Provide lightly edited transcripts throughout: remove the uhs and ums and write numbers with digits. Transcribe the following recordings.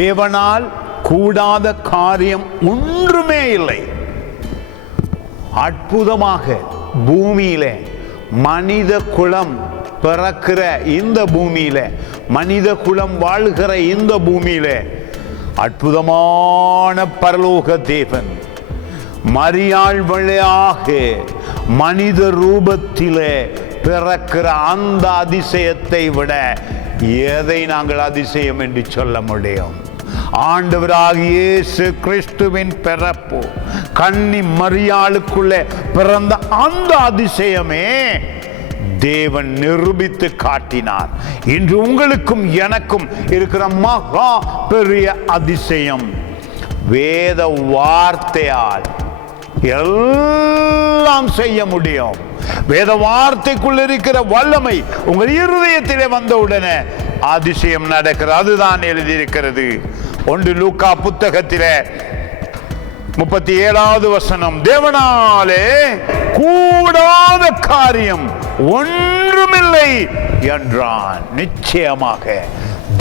தேவனால் கூடாத காரியம் ஒன்றுமே இல்லை. அற்புதமாக பூமியிலே மனித குலம் பிறக்கிற இந்த பூமியில, மனித குலம் வாழ்கிற இந்த பூமியில அற்புதமான பரலோக தேவன் மரியாள் வழியாக மனித ரூபத்திலே பிறக்கிற அந்த அதிசயத்தை விட எதை நாங்கள் அதிசயம் என்று சொல்ல முடியும்? ஆண்டவராகிய இயேசு கிறிஸ்துவின் பிறப்பு, கன்னி மரியாளுக்குள்ளே பிறந்த அந்த அதிசயமே தேவன் நிரூபித்து காட்டினார். இன்று உங்களுக்கும் எனக்கும் இருக்கிற மகா பெரிய அதிசயம், வேத வார்த்தையால் எல்லாம் செய்ய முடியும். வேத வார்த்தைக்குள் இருக்கிற வல்லமை உங்கள் இருதயத்திலே வந்தவுடனே அதிசயம் நடக்கிறது. அதுதான் எழுதியிருக்கிறது 1 லூக்கா புத்தகத்திலே 37வது வசனம், தேவனாலே கூடாத காரியம் ஒன்றுமில்லை என்றான். நிச்சயமாக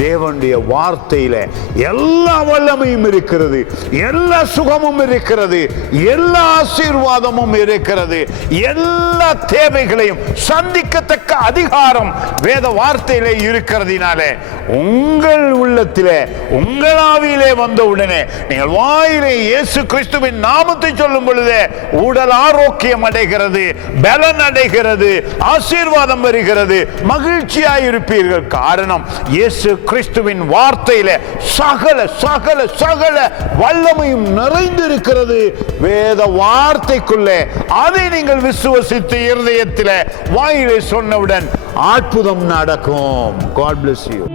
தேவனுடைய வார்த்தையில எல்லா வல்லமையும் இருக்கிறது, எல்லா சுகமும் இருக்கிறது, எல்லா ஆசீர்வாதமும் இருக்கிறது. எல்லா தேவைகளையும் சந்திக்கத்தக்க அதிகாரம் வேத வார்த்தையிலே இருக்கிறதுனாலே உங்கள் உள்ளத்திலே, உங்கள் ஆவியிலே வந்தவுடனே நீங்கள் வாயிலே இயேசு கிறிஸ்துவின் நாமத்தை சொல்லும் பொழுதே உடல் ஆரோக்கியம் அடைகிறது, பலன் அடைகிறது, ஆசீர்வாதம் வருகிறது, மகிழ்ச்சியாயிருப்பீர்கள். காரணம், இயேசு கிறிஸ்துவின் வார்த்தையில சகல சகல சகல வல்லமையும் நிறைந்திருக்கிறது வேத வார்த்தைக்குள்ளே. அதை நீங்கள் விசுவசித்து இருதயத்திலே வாயிலே சொன்னவுடன் அற்புதம் நடக்கும். God bless you.